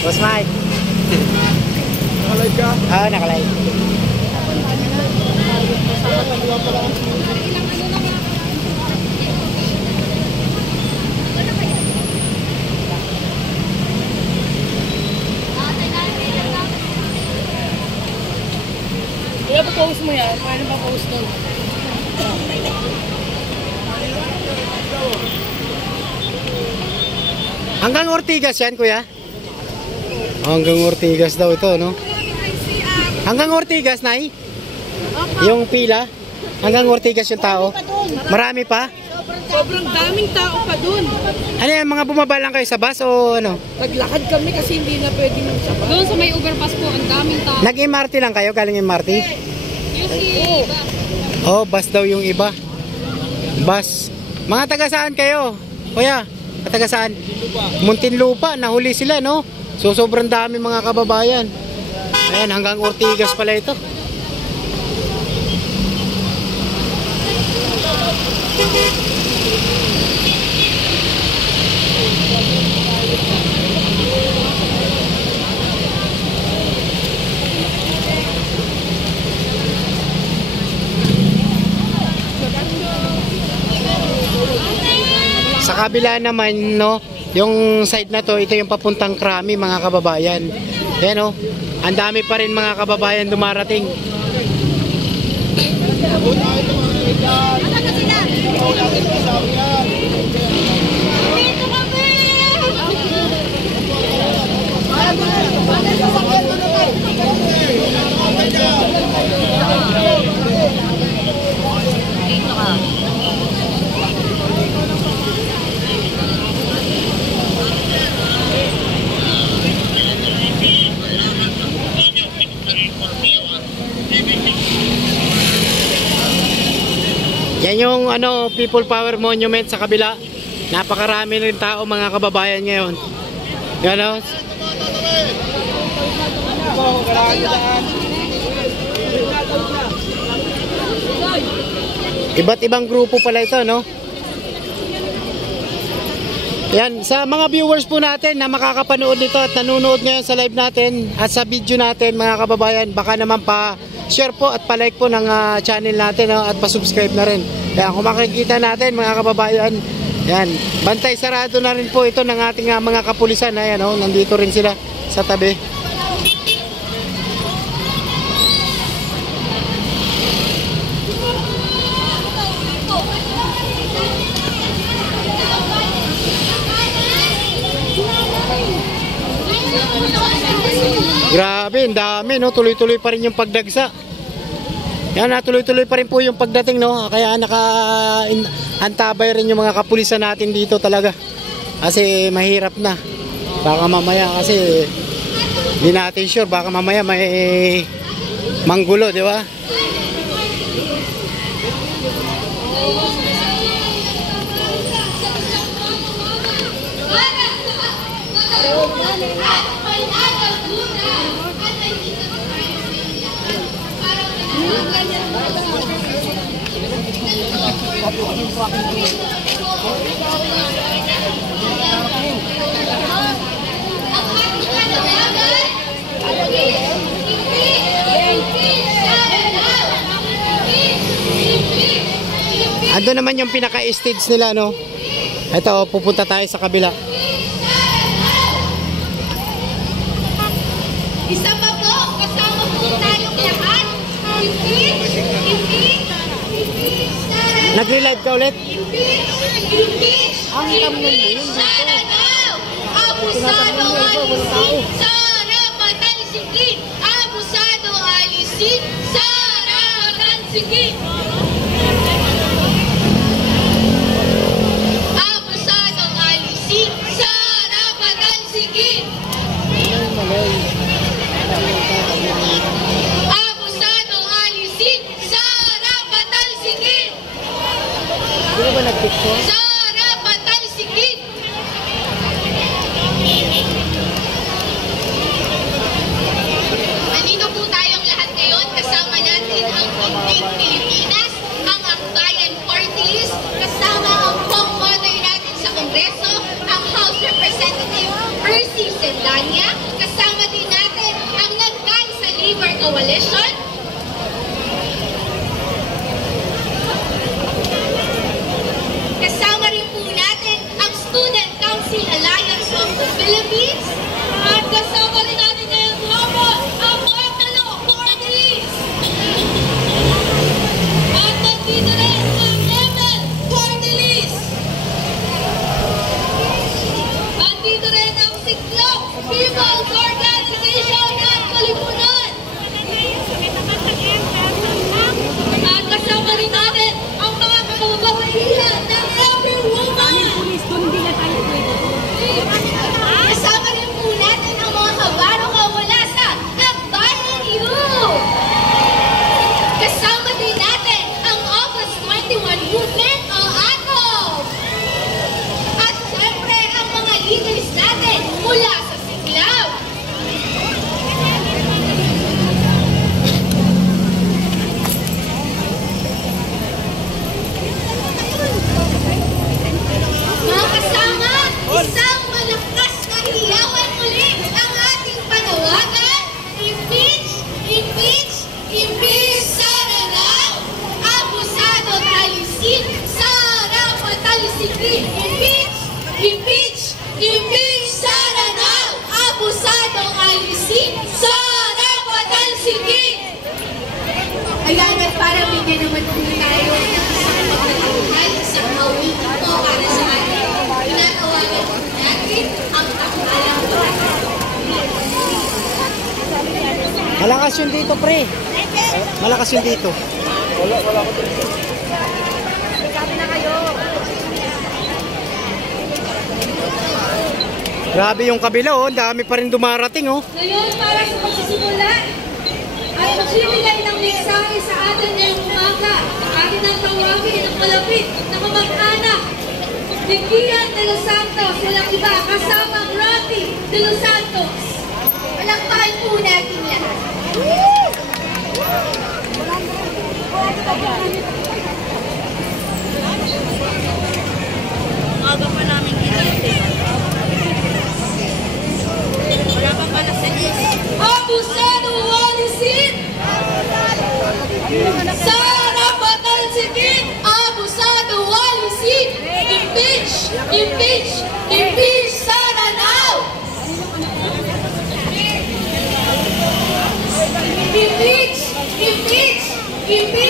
Boss Mike. Nakalive ka? Ah, nakalive. Kaya po post mo yan, pwede pa post nun. Hanggang Ortigas yan, kuya? Hanggang Ortigas daw ito, no? Hanggang Ortigas, Nay? Yung pila? Hanggang Ortigas yung tao? Marami pa? Sobrang daming tao pa dun. Ano yan, mga bumaba lang kayo sa bus o ano? Naglakad kami kasi hindi na pwede magsaba. Doon sa may overpass po, ang daming tao. Nag-MRT lang kayo? Galing MRT? Oh, bus daw yung iba. Bus. Mga taga saan kayo? Kuya, taga saan? Muntinlupa. Nahuli sila, no? So, sobrang dami mga kababayan. Ayan, hanggang Ortigas pala ito. Sa kabila naman, no, yung side na to, ito yung papuntang Krami, mga kababayan. Ayan, no, ang dami pa rin mga kababayan dumarating. Yan yung ano, People Power Monument sa kabila. Napakarami rin tao mga kababayan ngayon. Yan o. Iba't ibang grupo pala ito, no? Yan, sa mga viewers po natin na makakapanood nito at nanonood ngayon sa live natin at sa video natin mga kababayan, baka naman pa-share po at pa-like po ng channel natin, no? At pa-subscribe na rin. Kaya kung makikita natin mga kababayan, yan, bantay sarado na rin po ito ng ating mga kapulisan. Ayan, no? Nandito rin sila sa tabi. Grabe, ang dami, no? Tuloy-tuloy pa rin yung pagdagsa. Yan, tuloy-tuloy pa rin po yung pagdating, no? Kaya antabay rin yung mga kapulisan natin dito talaga. Kasi mahirap na. Baka mamaya kasi hindi natin sure, baka mamaya may manggulo, di ba? Ando naman yung pinaka-stage nila, no? Ito, pupunta tayo sa kabila. Isa pa po, kasama po tayong lahat. Nagre-live ka ulit? Ang tamnan sana daw, abusado alisin, sana patalsikin. Abusado alisin, sana patalsikin. Abusado alisin, sana patalsikin. Abusado alisin, sana patalsikin. Sino ba nag-picture? Sana patalsikin. Andito po tayong lahat ngayon kasi Coalition, kasama rin po natin ang Student Council Alliance of the Philippines at kasama rin natin ngayong grupo ang Bakalo Parties. At nandito rin ang ML Party List. Nandito rin ang Siklop People's Organization at Kalipunan. At kasama rin natin ang mga kababaihan ng Every Woman. Kasama rin po natin ang mga kabaro kawala sa Akbayan Youth. Kasama din natin ang August 21 Movement o ACOB. At syempre ang mga leaders natin mula sa Siglao. Mga kasama, isang malakas na hiyawan muli ang ating panawagan. Impeach, impeach, impeach sana now. Abusado at alisin, sana patalisikin. Impeach, impeach, impeach sana now. Abusado at alisin, sana patalisikin. Ayan, at para bigyan naman po tayo ng isang pagkakaunan, isang awit po para sa atin. Tinatawagan po natin ang Takbalang Malakas yun dito, pre. Malakas yun dito. Grabe yung kabila, oh. Dami pa rin dumarating, oh. Ngayon, para sa pagsisimula, ay magbibigay ng mensahe sa atin ngayong umaga. Atin ang tawagin ng malapit na kamag-anak. Bigyan de los Santos, walang iba, kasama ang Rocky de los Santos. Palakpakan po natin lahat. Aga pa namin kinite. Wala pa pala sa Abusado alisin, sana patalsikin. Abusado alisin, impeach, impeach, impeach sana now. Impeach, impeach, impeach.